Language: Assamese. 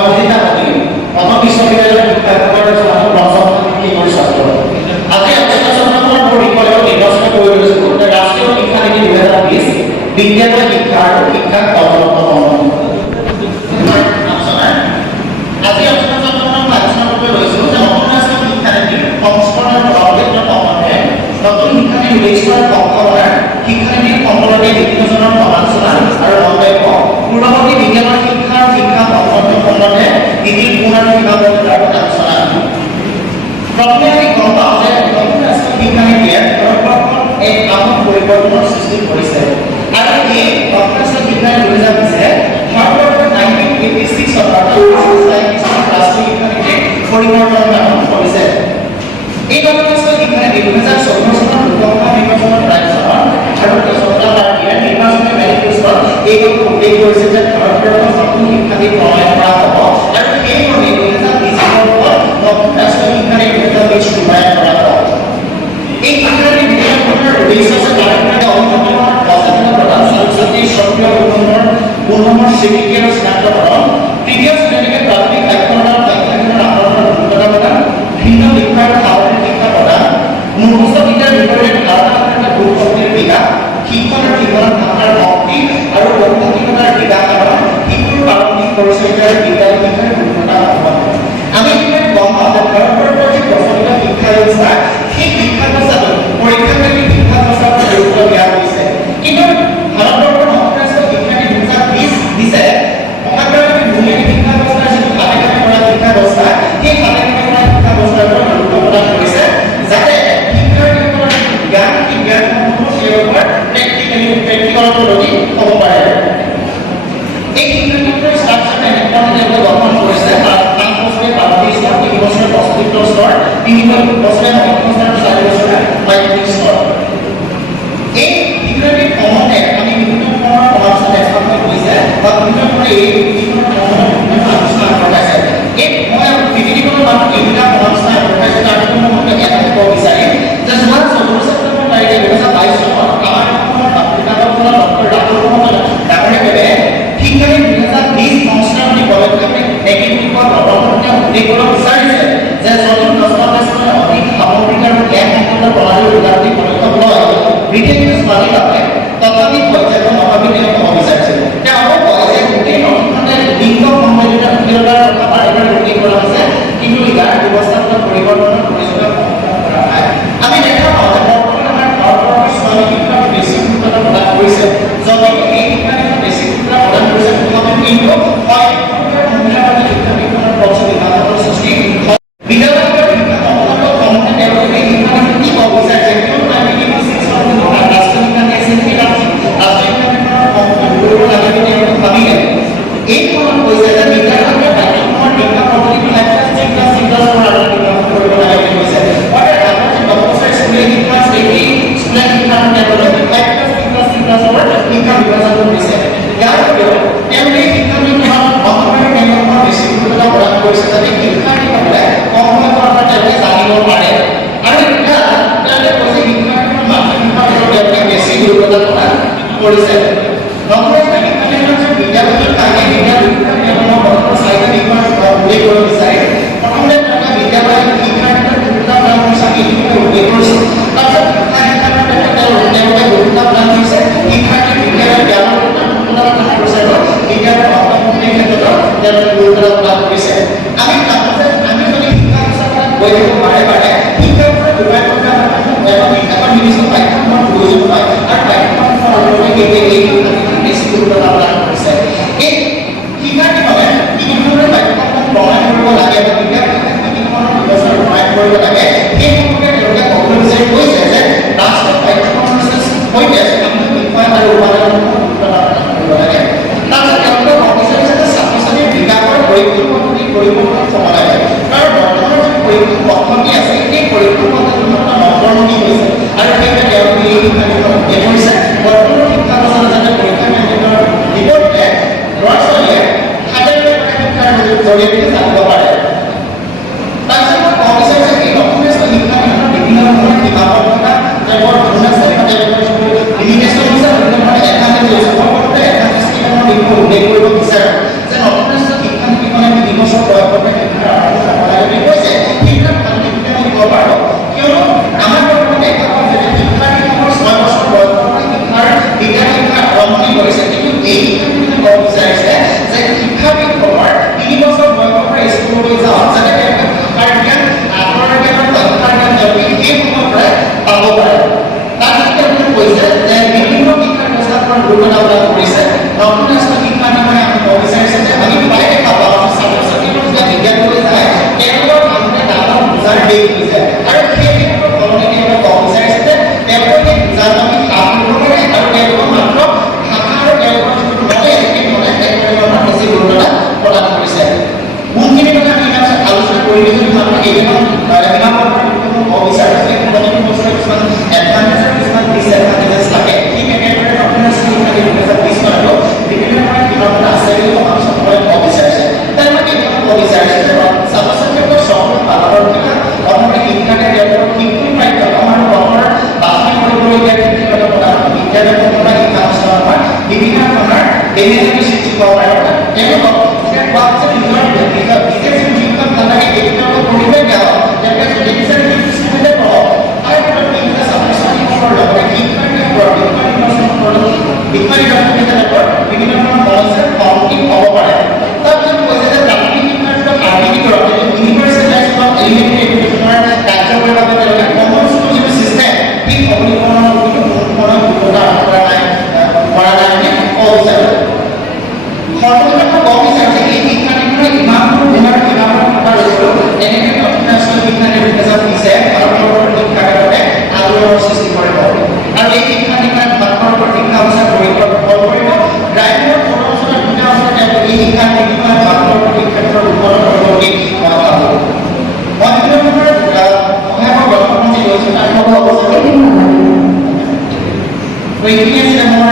অভিজিতা নদী অসম বিশ্ববিদ্যালয়ৰ শিক্ষাৰ্থীসকলৰ সমাজৰ পঞ্চম কি কৰি ছাত্ৰ আজি আলোচনাসমূহৰ পৰিকল্পনা নিৰ্বাচন কৰি লৈছো ৰাষ্ট্ৰীয় শিক্ষা নীতি 2020 বিদ্যালয় শিক্ষা আৰু শিক্ষাক অৱলম্বন আজি আলোচনাসমূহৰ আলোচনা কৰিব লৈছো যে অসম ৰাষ্ট্ৰীয় শিক্ষা নীতিৰ সংস্কৰণৰ প্ৰভাৱিত সম্বন্ধে নতুন শিক্ষা নীতি উল্লেখ কৰাৰ পক্ষৰ শিক্ষানীতিৰ সম্পৰ্কে বিভিন্নজনৰ সমালোচনা আৰু মন্তব্য পূৰ্বৱৰ্তী বিজ্ঞানৰ শিক্ষা আৰু শিক্ষা সম্বন্ধে নীতিৰ পুনৰীক্ষা আৰু আলোচনা প্ৰথমে আমি গম পাওঁ যে নতুন ৰাষ্ট্ৰীয় শিক্ষা নীতিয়ে ভাৰতবৰ্ষত এক আমূল পৰিৱৰ্তনৰ সৃষ্টি কৰিছে আৰু এই নতুন ৰাষ্ট্ৰীয় শিক্ষা নীতি 2020 ভাৰতবৰ্ষৰ 1986 ৰাষ্ট্ৰীয় শিক্ষা নীতিৰ পৰিৱৰ্তন আৰম্ভ কৰিছে। এই নতুন ৰাষ্ট্ৰীয় শিক্ষা নীতি 2014 চনৰ লোকসভা নিৰ্বাচনত ৰাজ্যসভাৰ ভাৰতীয় জনতা পাৰ্টীয়ে নিৰ্বাচনী মেনিফেষ্টত এইটো উল্লেখ কৰিছে যে ভাৰতবৰ্ষত নতুন শিক্ষা নীতি প্ৰণয়ন কৰা হ'ব আৰু সেইমৰ্মে 2020 বৰ্ষত নতুন ৰাষ্ট্ৰীয় শিক্ষা নীতি 2020 ৰূপায়ণ কৰা হ'ব। এই শিক্ষা নীতি বিকাশৰ উদ্দেশ্য আছে ভাৰতবৰ্ষৰ অন্যতম অস্বাধীনতা ছাত্ৰ-ছাত্ৰীৰ সক্ৰিয় গুণমৰ স্বীকৃতি আৰু স্নাতকৰণ তৃতীয় শ্ৰেণীকে প্ৰাথমিক সাক্ষৰতাৰ পাঠ্যক্ৰমৰ আহৰণৰ যোগ্যতা প্ৰদান ভিন্ন শিক্ষাৰ সামগ্ৰিক শিক্ষা প্ৰদান মুখস্থ বিদ্যাৰ বিপৰীতে ধাৰণা গুৰুত্বপূৰ্ণ বিকাশ শিক্ষণ আৰু জীৱনৰ ভাষাৰ শক্তি আৰু বৌদ্ধিকতাৰ বিকাশ আৰু শিশুৰ প্ৰাৰম্ভিক পৰিচৰ্যা আৰু বিদ্যালয় শিক্ষাৰ গুৰুত্বতা অৱলম্বন আমি এইবিলাক গম পাওঁ যে ভাৰতবৰ্ষৰ যি প্ৰচলিত শিক্ষা ব্যৱস্থা সেই শিক্ষা ব্যৱস্থাটো পৰীক্ষাকেন্দ্ৰিক শিক্ষা ব্যৱস্থাৰ গুৰুত্ব দিয়া হৈছে কিন্তু ভাৰতবৰ্ষৰ অন্তঃৰাষ্ট্ৰীয় শিক্ষা নীতি 2020 দিছে মহাকাশী মূল্যনীতি শিক্ষা ব্যৱস্থাৰ যিটো হাতে কামে কৰা শিক্ষা ব্যৱস্থা সেই হাতে কামে কৰা শিক্ষা ব্যৱস্থাৰ ওপৰত গুৰুত্ব প্ৰদান কৰিছে যাতে শিক্ষাৰ্থীসকলৰ জ্ঞান সমূহ তেওঁলোকৰ প্ৰেক্টিকেলৰ প্ৰতি হ'ব পাৰে। এই শিক্ষা নীতিৰ ষ্ট্ৰাকচাৰ এনেকুৱা তেওঁলোকে গঠন কৰিছে 5 বছৰীয়া প্ৰাৰম্ভিক স্তৰ 3 বছৰীয়া প্ৰস্তুতিৰ স্তৰ 3 বছৰীয়া মধ্যম স্তৰ 4 বছৰীয়া মাধ্যমিক স্তৰ। এই শিক্ষা নীতিৰ কমতে আমি বিভিন্ন ধৰণৰ সমালোচনা স্থাপন কৰিছে বা বিভিন্ন ধৰণৰ এই বিভিন্ন আলোচনা কৰাইছে এই মই পৃথিৱীখনৰ মানুহ এইবিলাক সমালোচনা কৰাইছে তাৰ মতে এটা ক'ব বিচাৰিম যে যোৱা 14 ছেপ্টেম্বৰ তাৰিখে 2022 চনত আমাৰ অসমৰ বাতৰিকাকতখনত ডক্টৰ ৰাতুল ৰহমান ডাঙৰীয়া বেবে শিক্ষা নীতি 2020 সংস্কৰণী পদক্ষেপে নেতৃত্বত অৱলম্বন উল্লেখ কৰিব বিচাৰিছে যে যদি দস্তাবেজখনে অধিক সামগ্ৰিক আৰু জ্ঞান সম্পন্ন প্ৰণালীৰ উন্নতি পদক্ষেপ লয় ব্ৰিটেইনৰ ছোৱালীকাপে তথাপি পৰ্যাপ্ত নহয় বুলি ক'ব বিচাৰিছে। তেওঁ কয় যে গোটেই নথিখনে লিংগ সম্বন্ধিত জটিলতাৰ কথা বাৰে উল্লেখ কৰা হৈছে কিন্তু ইয়াৰ ব্যৱস্থাপনা পৰিৱৰ্তনৰ প্ৰয়োজনীয় কৰা নাই। আমি দেখা পাওঁ যে বৰ্তমান আমাৰ ভাৰতবৰ্ষৰ ছোৱালী শিক্ষাক বেছি গুৰুত্ব প্ৰদান কৰিছে যদিও এই শিক্ষা নীতি বেছি গুৰুত্ব প্ৰদান কৰিছে তথাপি কিন্তু মহিলাবাদী শিক্ষা নীতিখনৰ প্ৰচলিত বিভাগৰ সৃষ্টি বিদ্যালয়ৰ শিক্ষা সম্পৰ্কত কমতে তেওঁলোকে এই শিক্ষা নীতি কি ক'ব বিচাৰিছে কিয়নো আমি ৰাষ্ট্ৰীয় শিক্ষা নীতি ৰাষ্ট্ৰীয় শিক্ষা নীতিখনৰ সম্পৰ্ক কৰিব লাগে বুলি তেওঁলোকে ভাবিলে এইখনত কৈছে যে বিদ্যালয়ৰ পাঠ্যক্ৰমৰ শিক্ষা পদ্ধতি 5+3+3+ কৰিব লাগে বুলি কৈছে অৰ্থাৎ আমাৰ যি 10 বছৰীয়া স্কুলীয়া শিক্ষা আছে এই স্কুলীয়া শিক্ষা তেওঁলোকে 5+3+3+ শিক্ষা বিভাজন কৰিছে। ইয়াৰ উপৰিও তেওঁলোকে শিক্ষা নীতিখনত অসমীয়া কেন্দ্ৰসমূহৰ বেছি গুৰুত্ব প্ৰদান কৰিছে যাতে শিক্ষাৰ্থীসকলে কম সময়ত তেওঁলোকে জানিব পাৰে আৰু এতিয়া তেওঁলোকে কৈছে শিক্ষাৰ্থীৰ মাতৃভাষাৰ ওপৰত তেওঁলোকে বেছি গুৰুত্ব প্ৰদান কৰিছে। নতুন শিক্ষা নীতিখনত বিদ্যালয় শিক্ষা নিয়মৰ বৰ্তমান 4টা বিষয়ৰ উল্লেখ কৰিব বিচাৰে। প্ৰথমতে তেওঁলোকে বিদ্যালয়ৰ শিক্ষাৰ্থীৰ গুৰুত্ব প্ৰদান কৰিছে আমি এইটো উল্লেখ কৰিছোঁ তাৰপিছত তেওঁলোকে গুৰুত্ব প্ৰদান কৰিছে শিক্ষাৰ্থীৰ বিদ্যালয়ৰ জ্ঞানৰ প্ৰদান কৰিছে আৰু বিদ্যালয়ৰ অন্তৰ্ভুক্তিৰ ক্ষেত্ৰত তেওঁলোকে গুৰুত্ব প্ৰদান কৰিছে। আমি যদি শিক্ষা ব্যৱস্থাপনাত গৈ থাকোঁ বাৰে শিক্ষাৰ্থীৰ যোগান ধৰা এখন নিৰ্দিষ্ট পাঠ্যক্ৰমৰ প্ৰয়োজন হয় আৰু পাঠ্যক্ৰমৰ বেছি গুৰুত্ব প্ৰদান কৰিছে। এই শিক্ষাৰ্থীসকলে কি ধৰণৰ পাঠ্যক্ৰম প্ৰণয়ন কৰিব লাগে বা বিদ্যালয়ৰ কি ধৰণৰ ব্যৱস্থা প্ৰণয়ন কৰিব লাগে সেই সম্পৰ্কে তেওঁলোকে ক'বলৈ বিচাৰি কৈছে যে ৰাষ্ট্ৰীয় পাঠ্যক্ৰমৰ সৈতে সামূহিক বিষয় আৰু উপাদানসমূহ গুৰুত্ব প্ৰদান কৰিব লাগে। তাৰপিছত তেওঁলোকে ক'ব বিচাৰিছে যে ছাত্ৰ-ছাত্ৰীৰ বিকাশৰ পৰীক্ষণ পদ্ধতি পৰিৱৰ্তন হ'ব লাগে কাৰণ বৰ্তমানৰ যি পৰীক্ষণ পদ্ধতি আছে সেই পৰীক্ষণ পদ্ধতিসমূহ অন্তৰ্ভুক্তি হৈছে আৰু সেইবাবে তেওঁলোকে এই শিক্ষা নীতিখন উল্লেখ কৰিছে বৰ্তমানৰ শিক্ষা ব্যৱস্থাত যাতে পৰীক্ষা কেন্দ্ৰৰ বিপৰীতে ল'ৰা-ছোৱালীয়ে হাতে কামে কৰা শিক্ষাৰ জৰিয়তে জানিব পাৰে। তাৰপিছত মই ক'ব বিচাৰিছে এই নতুন ৰাষ্ট্ৰীয় শিক্ষা নীতিখনৰ বিভিন্ন ধৰণৰ সীমাবদ্ধতা তেওঁলোকৰ নতুন আছে তেওঁলোকৰ লিমিটেশ্যন হৈছে বিভিন্ন ধৰণৰ এডভান্টেজ হৈছে মই প্ৰথমতে এডভান্টেজ কেইটামানৰ বিষয়ে উল্লেখ কৰিব বিচাৰোঁ যে নতুন ৰাষ্ট্ৰীয় শিক্ষা নীতিখনে কিমান অবিচাৰ কিছুমান এডভান্টেজ আৰু কিছুমান ডিসএডভান্টেজেস থাকে ঠিক একেদৰে আপোনাৰ স্কিল কিছুমানটো বিভিন্ন ধৰণৰ কিমান আছে বুলি কথা সকলোৱে অবিচাৰিছে তাৰ মানে এইটো অবিচাৰিছে যে ছাত্ৰ-ছাত্ৰীসকলৰ সফল পালনৰ কিনা অথবা শিক্ষাকে তেওঁলোকৰ শিক্ষণ পাঠ্যক্ৰম আৰু বৰ্তমানৰ বাছনি কৰিবলগীয়া ক্ষেত্ৰত বিদ্যালয় বা শিক্ষানুষ্ঠানৰ বিভিন্ন ধৰণৰ বেনিফিট সৃষ্টি কৰিব পাৰে তেওঁলোকক যে কোৱাছে নিজৰ বিশেষ শিক্ষণ নালাগে এইটো কৰিবই দিয়া তেওঁলোকে যদি বিচাৰে স্কুলতে পঢ়ক তাৰ ফলত বিভিন্ন ছাত্ৰ-ছাত্ৰীসকলৰ লগতে শিক্ষাৰ্থীসকলৰ শিক্ষাৰ্থীসকলৰ বিভিন্ন ধৰণৰ সমস্যাৰ সন্মুখীন হ'ব পাৰে তাৰপিছত কৈছে যে প্ৰাথমিক শিক্ষাৰ্থীক আধুনিকীকৰণ ইউনিভাৰ্চেলাইজ বা এলিমেণ্টাৰী এডুকেশ্যনৰ কাৰ্যকৰীৰ বাবে তেওঁলোকে কমন স্কুল যিটো ছিষ্টেম সেই সবলীকৰণৰ কোনো গুৰুত্ব কৰা নাই বুলি ক'ব বিচাৰোঁ সৰ্বসাধাৰণতে ক'ব বিচাৰোঁ যে এই শিক্ষানীতিখনে ইমানবোৰ দিনৰ ইমানবোৰ কথা ৰৈছিলোঁ এনেকৈ অভিনাশীয় শিক্ষানীতি হিচাপে দিছে ভাৰতৰ শিক্ষাক্ষেত্ৰতে আলোড়নৰ সৃষ্টি কৰিব আৰু এই শিক্ষানীতিখনে ভাৰতৰ শিক্ষা ব্যৱস্থা পৰিৱৰ্তন কৰিব গ্ৰাম্য অঞ্চলত দুটা অঞ্চলত এই শিক্ষানীতিখনে ভাৰতৰ শিক্ষাক্ষেত্ৰৰ উন্নত কৰিব বুলি মই ভাবোঁ মই বিভিন্ন ধৰণৰ অভাৱৰ গঠনমন্ত্ৰী লৈছোঁ তাৰ বাবে অৱস্থা এইখিনি আছিলে মোৰ